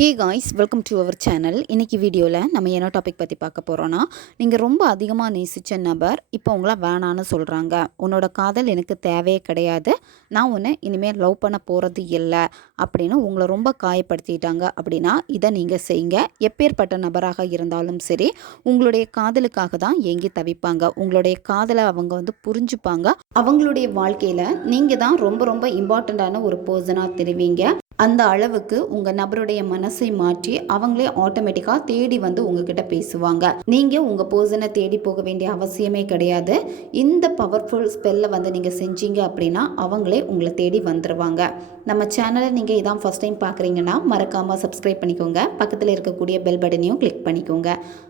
Hey guys welcome to our channel இன்றைக்கி வீடியோவில் நம்ம என்ன டாபிக் பற்றி பார்க்க போகிறோன்னா நீங்கள் ரொம்ப அதிகமாக நேசித்த நபர் இப்போ உங்களை வேணான்னு சொல்கிறாங்க உன்னோட காதல் எனக்கு தேவையே கிடையாது. நான் உன்னை இனிமேல் லவ் பண்ண போகிறது இல்லை அப்படின்னு உங்களை ரொம்ப காயப்படுத்திட்டாங்க அப்படின்னா இதை நீங்கள் செய்யுங்க. எப்பேற்பட்ட நபராக இருந்தாலும் சரி உங்களுடைய காதலுக்காக தான் ஏங்கி தவிப்பாங்க. உங்களுடைய காதலை அவங்க வந்து புரிஞ்சுப்பாங்க. அவங்களுடைய வாழ்க்கையில் நீங்கள் தான் ரொம்ப ரொம்ப இம்பார்ட்டண்ட்டான ஒரு பர்சனாக தெரிவிங்க. அந்த அளவுக்கு உங்கள் நபருடைய மனசை மாற்றி அவங்களே ஆட்டோமேட்டிக்காக தேடி வந்து உங்ககிட்ட பேசுவாங்க. நீங்கள் உங்கள் பர்சனை தேடி போக வேண்டிய அவசியமே கிடையாது. இந்த பவர்ஃபுல் ஸ்பெல்லை வந்து நீங்கள் செஞ்சீங்க அப்படின்னா அவங்களே உங்களை தேடி வந்துடுவாங்க நம்ம சேனலை நீங்கள் இதான் ஃபஸ்ட் டைம் பார்க்குறீங்கன்னா மறக்காமல் சப்ஸ்கிரைப் பண்ணிக்கோங்க. பக்கத்தில் இருக்கக்கூடிய பெல் பட்டனையும் கிளிக் பண்ணிக்கோங்க.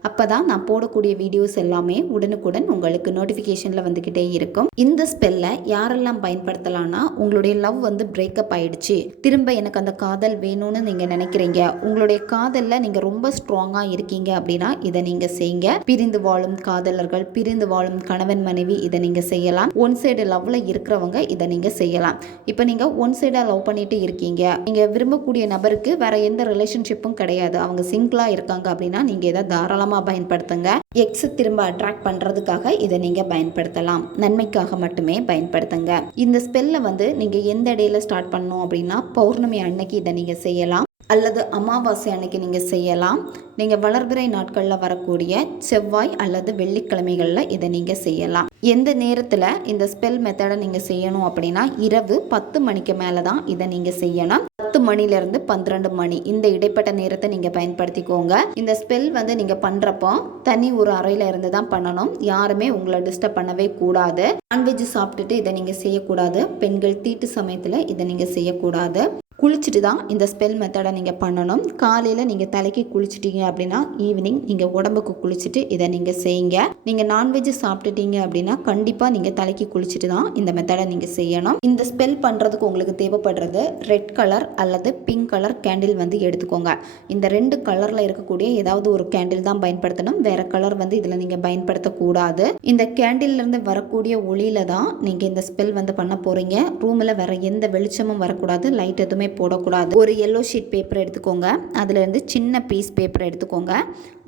அப்போ தான் நான் போடக்கூடிய வீடியோஸ் எல்லாமே உடனுக்குடன் உங்களுக்கு நோட்டிஃபிகேஷனில் வந்துக்கிட்டே இருக்கும். இந்த ஸ்பெல்லை யாரெல்லாம் பயன்படுத்தலாம்னா உங்களுடைய லவ் வந்து பிரேக்கப் ஆயிடுச்சு. திரும்ப எனக்கு அந்த காதல் வேணும்னு நீங்கள் நினைக்கிறீங்க. உங்களுடைய காதலில் நீங்கள் ரொம்ப ஸ்ட்ராங்காக இருக்கீங்க அப்படின்னா இதை நீங்கள் செய்யுங்க பிரிந்து வாழும் காதலர்கள் பிரிந்து வாழும் கணவன் மனைவி இதை நீங்கள் செய்யலாம். ஒன் சைடு லவ்வில் இருக்கிறவங்க இதை நீங்கள் செய்யலாம். இப்போ நீங்கள் ஒன் சைடாக லவ் பண்ணிட்டு இருக்கீங்க. நீங்கள் விரும்பக்கூடிய நபருக்கு வேற எந்த ரிலேஷன்ஷிப்பும் கிடையாது. அவங்க சிங்கிளாக இருக்காங்க அப்படின்னா நீங்கள் இதை தாராளமாக பயன்படுத்துங்க. எக்ஸ் திரும்ப அட்ராக்ட் பண்ணுறதுக்காக இதை நீங்கள் பயன்படுத்தலாம். நன்மைக்காக மட்டுமே பயன்படுத்துங்க. இந்த ஸ்பெல்லை வந்து நீங்கள் எந்த இடையில ஸ்டார்ட் பண்ணணும் அப்படின்னா பௌர்ணமி அன்னைக்கு இதை நீங்கள் செய்யலாம். அல்லது அமாவாசை அன்னைக்கு நீங்கள் செய்யலாம். நீங்கள் வளர்பிறை நாட்களில் வரக்கூடிய செவ்வாய் அல்லது வெள்ளிக்கிழமைகளில் இதை நீங்கள் செய்யலாம். எந்த நேரத்தில் இந்த ஸ்பெல் மெத்தடை நீங்கள் செய்யணும் அப்படின்னா இரவு பத்து மணிக்கு மேலே தான் இதை நீங்கள் செய்யணும். பத்து மணிலேருந்து பன்னிரெண்டு மணி இந்த இடைப்பட்ட நேரத்தை நீங்கள் பயன்படுத்திக்கோங்க. இந்த ஸ்பெல் வந்து நீங்கள் பண்ணுறப்போ தனி ஒரு அறையில் இருந்து தான் பண்ணணும். யாருமே உங்களை டிஸ்டர்ப் பண்ணவே கூடாது. நான்வெஜ் சாப்பிட்டுட்டு இதை நீங்கள் செய்யக்கூடாது. பெண்கள் தீட்டு சமயத்தில் இதை நீங்கள் செய்யக்கூடாது. குளிச்சுட்டு தான் இந்த ஸ்பெல் மெத்தடை நீங்கள் பண்ணணும். காலையில் நீங்கள் தலைக்கு குளிச்சிட்டீங்க அப்படின்னா ஈவினிங் நீங்கள் உடம்புக்கு குளிச்சுட்டு இதை நீங்கள் செய்யுங்க. நீங்கள் நான்வெஜ் சாப்பிட்டுட்டீங்க அப்படின்னா கண்டிப்பாக நீங்கள் தலைக்கு குளிச்சுட்டு தான் இந்த மெத்தடை நீங்கள் செய்யணும். இந்த ஸ்பெல் பண்ணுறதுக்கு உங்களுக்கு தேவைப்படுறது ரெட் கலர் அல்லது பிங்க் கலர் கேண்டில் வந்து எடுத்துக்கோங்க. இந்த ரெண்டு கலரில் இருக்கக்கூடிய ஏதாவது ஒரு கேண்டில் தான் பயன்படுத்தணும். வேறு கலர் வந்து இதில் நீங்கள் பயன்படுத்தக்கூடாது. இந்த கேண்டிலிருந்து வரக்கூடிய ஒளியில் தான் நீங்கள் இந்த ஸ்பெல் வந்து பண்ண போகிறீங்க ரூமில் வேற எந்த வெளிச்சமும் வரக்கூடாது. லைட் எதுவுமே போடக்கூடாது. ஒரு எல்லோ ஷீட் பேப்பர் எடுத்துக்கோங்க. அதுலேருந்து சின்ன பீஸ் பேப்பர் எடுத்துக்கோங்க.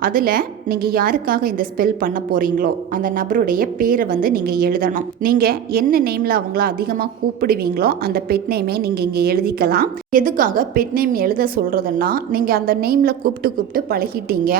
அதில் நீங்கள் யாருக்காக இந்த ஸ்பெல் பண்ண போகிறீங்களோ அந்த நபருடைய பேரை வந்து நீங்கள் எழுதணும். நீங்கள் என்ன நேமில் அவங்கள அதிகமாக கூப்பிடுவீங்களோ அந்த பெட் நேமே நீங்கள் இங்கே எழுதிக்கலாம். எதுக்காக பெட் நேம் எழுத சொல்கிறதுன்னா நீங்கள் அந்த நேமில் கூப்பிட்டு கூப்பிட்டு பழகிட்டீங்க.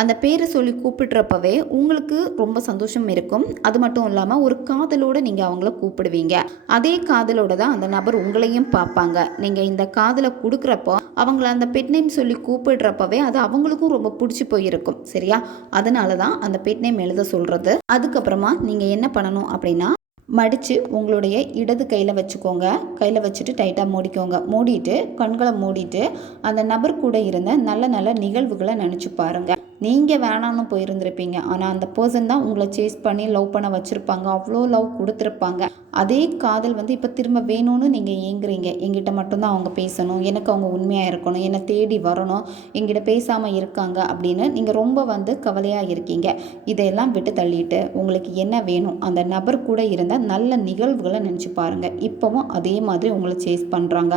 அந்த பேரை சொல்லி கூப்பிடுறப்பவே உங்களுக்கு ரொம்ப சந்தோஷம் இருக்கும். அது மட்டும் இல்லாமல் ஒரு காதலோடு நீங்கள் அவங்கள கூப்பிடுவீங்க. அதே காதலோடு தான் அந்த நபர் உங்களையும் பார்ப்பாங்க. நீங்கள் இந்த காதலை கொடுக்குறப்போ அவங்கள அந்த பெட் நேம் சொல்லி கூப்பிடுறப்பவே அது அவங்களுக்கும் ரொம்ப பிடிச்சி போயிருக்கும். சரியா? அதனால தான் அந்த பெட் நேம் எழுத சொல்கிறது அதுக்கப்புறமா நீங்கள் என்ன பண்ணணும் அப்படின்னா மடித்து உங்களுடைய இடது கையில் வச்சுக்கோங்க. கையில் வச்சுட்டு டைட்டாக மூடிக்கோங்க. மூடிட்டு கண்களை மூடிட்டு அந்த நபர் கூட இருந்த நல்ல நல்ல நிகழ்வுகளை நினச்சி பாருங்கள் நீங்கள் வேணான்னு போயிருந்திருப்பீங்க. ஆனால் அந்த பர்சன் தான் உங்களை சேஸ் பண்ணி லவ் பண்ண வச்சுருப்பாங்க. அவ்வளோ லவ் கொடுத்துருப்பாங்க. அதே காதல் வந்து இப்போ திரும்ப வேணும்னு நீங்கள் ஏங்குறீங்க. எங்கிட்ட மட்டும்தான் அவங்க பேசணும். எனக்கு அவங்க உண்மையாக இருக்கணும். என்னை தேடி வரணும். எங்கிட்ட பேசாமல் இருக்காங்க அப்படின்னு நீங்கள் ரொம்ப வந்து கவலையாக இருக்கீங்க. இதையெல்லாம் விட்டு தள்ளிட்டு உங்களுக்கு என்ன வேணும்? அந்த நபர் கூட இருந்த நல்ல நிகழ்வுகளை நினச்சி பாருங்கள் இப்போவும் அதே மாதிரி உங்களை சேஸ் பண்ணுறாங்க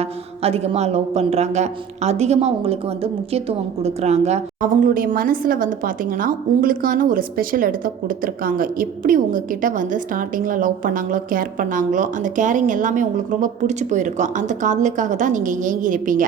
அதிகமாக லவ் பண்ணுறாங்க அதிகமாக உங்களுக்கு வந்து முக்கியத்துவம் கொடுக்குறாங்க. அவங்களுடைய மனசில் வந்து பார்த்தீங்கன்னா உங்களுக்கான ஒரு ஸ்பெஷல் இடத்த கொடுத்துருக்காங்க. எப்படி உங்ககிட்ட வந்து ஸ்டார்டிங்கில் லவ் பண்ணாங்களோ கேர் பண்ணாங்களோ அந்த கேரிங் எல்லாமே உங்களுக்கு ரொம்ப பிடிச்சி போயிருக்கும் அந்த காதலுக்காக தான் நீங்கள் ஏங்கி இருப்பீங்க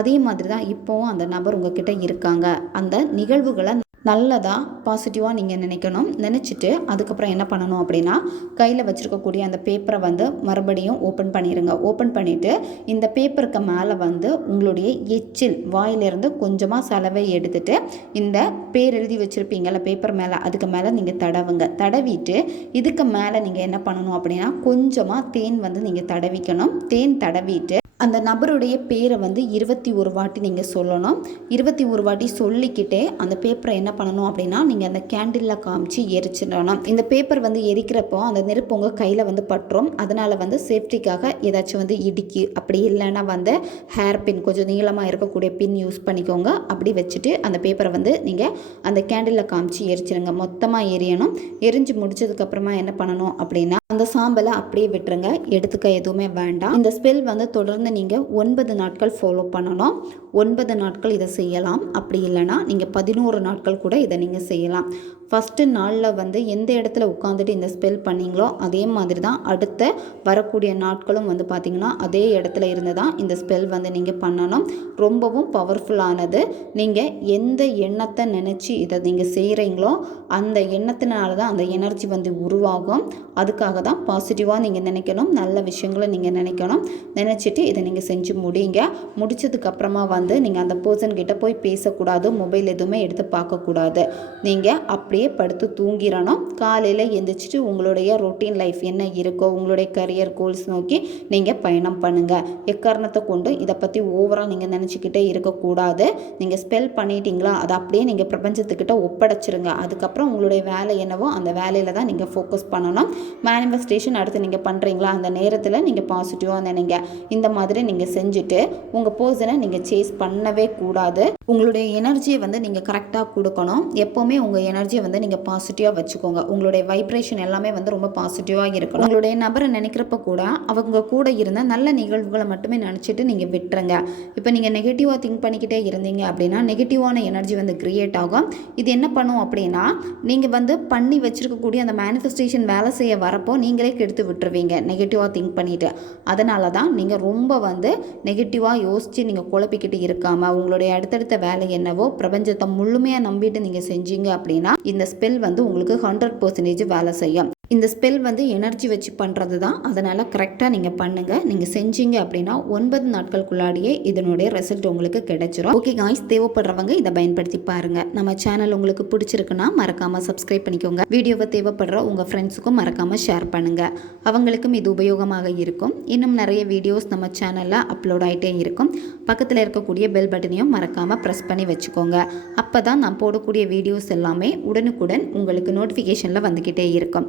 அதே மாதிரி தான் இப்போவும் அந்த நபர் உங்ககிட்ட இருக்காங்க. அந்த நிகழ்வுகளை நல்லதாக பாசிட்டிவாக நீங்கள் நினைக்கணும். நினச்சிட்டு அதுக்கப்புறம் என்ன பண்ணணும் அப்படின்னா கையில் வச்சுருக்கக்கூடிய அந்த பேப்பரை வந்து மறுபடியும் ஓப்பன் பண்ணிடுங்க ஓப்பன் பண்ணிவிட்டு இந்த பேப்பருக்கு மேலே வந்து உங்களுடைய எச்சில் வாயிலிருந்து கொஞ்சமாக செலவை எடுத்துட்டு இந்த பேர் எழுதி வச்சுருப்பீங்கள்ல பேப்பர் மேலே அதுக்கு மேலே நீங்கள் தடவுங்க. தடவிட்டு இதுக்கு மேலே நீங்கள் என்ன பண்ணணும் அப்படின்னா கொஞ்சமாக தேன் வந்து நீங்கள் தடவிக்கணும். தேன் தடவிட்டு அந்த நபருடைய பேரை வந்து இருபத்தி ஒரு வாட்டி நீங்கள் சொல்லணும். இருபத்தி ஒரு வாட்டி சொல்லிக்கிட்டே அந்த பேப்பரை என்ன பண்ணணும் அப்படின்னா நீங்கள் அந்த கேண்டிலில் காமிச்சு எரிச்சிடணும். இந்த பேப்பர் வந்து எரிக்கிறப்போ அந்த நெருப்பு உங்கள் கையில் வந்து பட்டுரும். அதனால் வந்து சேஃப்டிக்காக ஏதாச்சும் வந்து இடிக்கு அப்படி இல்லைன்னா வந்து ஹேர் பின் கொஞ்சம் நீளமாக இருக்கக்கூடிய பின் யூஸ் பண்ணிக்கோங்க. அப்படி வச்சுட்டு அந்த பேப்பரை வந்து நீங்கள் அந்த கேண்டிலில் காமிச்சு எரிச்சிடுங்க. மொத்தமாக எரியணும். எரிஞ்சு முடிச்சதுக்கப்புறமா என்ன பண்ணணும் அப்படின்னா அந்த சாம்பலை அப்படியே விட்டுருங்க. எடுத்துக்க எதுவுமே வேண்டாம். இந்த ஸ்பெல் வந்து தொடர்ந்து வந்து நீங்கள் ஒன்பது நாட்கள் ஃபாலோ பண்ணணும் ஒன்பது நாட்கள் இதை செய்யலாம். அப்படி இல்லைன்னா நீங்கள் பதினோரு நாட்கள் கூட இதை நீங்கள் செய்யலாம். ஃபஸ்ட்டு நாளில் வந்து எந்த இடத்துல உட்காந்துட்டு இந்த ஸ்பெல் பண்ணீங்களோ அதே மாதிரி தான் அடுத்த வரக்கூடிய நாட்களும் வந்து பார்த்திங்கன்னா அதே இடத்துல இருந்து தான் இந்த ஸ்பெல் வந்து நீங்கள் பண்ணணும். ரொம்பவும் பவர்ஃபுல்லானது நீங்கள் எந்த எண்ணத்தை நினச்சி இதை நீங்கள் செய்கிறீங்களோ அந்த எண்ணத்தினால தான் அந்த எனர்ஜி வந்து உருவாகும். அதுக்காக தான் பாசிட்டிவாக நீங்கள் நினைக்கணும். நல்ல விஷயங்களை நீங்கள் நினைக்கணும். நினச்சிட்டு இதை நீங்கள் செஞ்சு முடியுங்க முடிச்சதுக்கப்புறமா வந்து நீங்கள் அந்த பர்சன் கிட்ட போய் பேசக்கூடாது மொபைல் எதுவுமே எடுத்து பார்க்கக்கூடாது. நீங்கள் அப்படியே படுத்து தூங்கிடணும். காலையில் எந்திரிச்சிட்டு உங்களுடைய ரொட்டீன் லைஃப் என்ன இருக்கோ உங்களுடைய கரியர் கோல்ஸ் நோக்கி நீங்கள் பயணம் பண்ணுங்கள் எக்காரணத்தை கொண்டு இதை பற்றி ஓவராக நீங்கள் நினச்சிக்கிட்டே இருக்கக்கூடாது. நீங்கள் ஸ்பெல் பண்ணிட்டீங்களா அதை அப்படியே நீங்கள் பிரபஞ்சத்துக்கிட்ட ஒப்படைச்சிருங்க. அதுக்கப்புறம் உங்களுடைய வேலை என்னவோ அந்த வேலையில் தான் நீங்கள் ஃபோக்கஸ் பண்ணணும். மேனிஃபெஸ்டேஷன் அடுத்து நீங்கள் பண்ணுறீங்களா அந்த நேரத்தில் நீங்கள் பாசிட்டிவாக நினைங்க. இந்த மாதிரி மாதிரி நீங்கள் செஞ்சுட்டு உங்கள் பர்சனை நீங்கள் சேஸ் பண்ணவே கூடாது. உங்களுடைய எனர்ஜியை வந்து நீங்கள் கரெக்டாக கொடுக்கணும். எப்போவுமே உங்கள் எனர்ஜியை வந்து நீங்கள் பாசிட்டிவாக வச்சுக்கோங்க. உங்களுடைய வைப்ரேஷன் எல்லாமே வந்து ரொம்ப பாசிட்டிவாக இருக்கணும். உங்களுடைய நபரை நினைக்கிறப்ப கூட அவங்க கூட இருந்த நல்ல நிகழ்வுகளை மட்டுமே நினச்சிட்டு நீங்கள் விட்டுருங்க. இப்போ நீங்கள் நெகட்டிவாக திங்க் பண்ணிக்கிட்டே இருந்தீங்க அப்படின்னா நெகட்டிவான எனர்ஜி வந்து கிரியேட் ஆகும். இது என்ன பண்ணும் அப்படின்னா நீங்கள் வந்து பண்ணி வச்சுருக்கக்கூடிய அந்த மேனிஃபெஸ்டேஷன் வேலை செய்ய வரப்போ நீங்களே கெடுத்து விட்டுருவீங்க. நெகட்டிவாக திங்க் பண்ணிவிட்டு அதனால தான் நீங்கள் ரொம்ப வந்து நெகட்டிவாக யோசித்து நீங்கள் குழப்பிக்கிட்டு இருக்காமல் உங்களுடைய அடுத்தடுத்த வேலை என்னவோ பிரபஞ்சத்தை முழுமையாக நம்பிட்டு நீங்கள் செஞ்சீங்க அப்படின்னா இந்த ஸ்பெல் வந்து உங்களுக்கு ஹண்ட்ரட் பர்சன்டேஜ் வேலை செய்யும். இந்த ஸ்பெல் வந்து எனர்ஜி வச்சு பண்ணுறது தான் அதனால் கரெக்டாக நீங்கள் பண்ணுங்கள் நீங்கள் செஞ்சீங்க அப்படின்னா ஒன்பது நாட்களுக்குள்ளாடியே இதனுடைய ரிசல்ட் உங்களுக்கு கிடைச்சிரும். ஓகே காய்ஸ் தேவைப்படுறவங்க இதை பயன்படுத்தி பாருங்கள் நம்ம சேனல் உங்களுக்கு பிடிச்சிருக்குன்னா மறக்காமல் சப்ஸ்கிரைப் பண்ணிக்கோங்க. வீடியோவை தேவைப்படுற உங்கள் ஃப்ரெண்ட்ஸுக்கும் மறக்காமல் ஷேர் பண்ணுங்கள் அவங்களுக்கும் இது உபயோகமாக இருக்கும். இன்னும் நிறைய வீடியோஸ் நம்ம சேனலில் அப்லோட் ஆகிட்டே இருக்கும். பக்கத்தில் இருக்கக்கூடிய பெல் பட்டனையும் மறக்காமல் ப்ரெஸ் பண்ணி வச்சுக்கோங்க. அப்போ தான் நான் போடக்கூடிய வீடியோஸ் எல்லாமே உடனுக்குடன் உங்களுக்கு நோட்டிஃபிகேஷனில் வந்துக்கிட்டே இருக்கும்.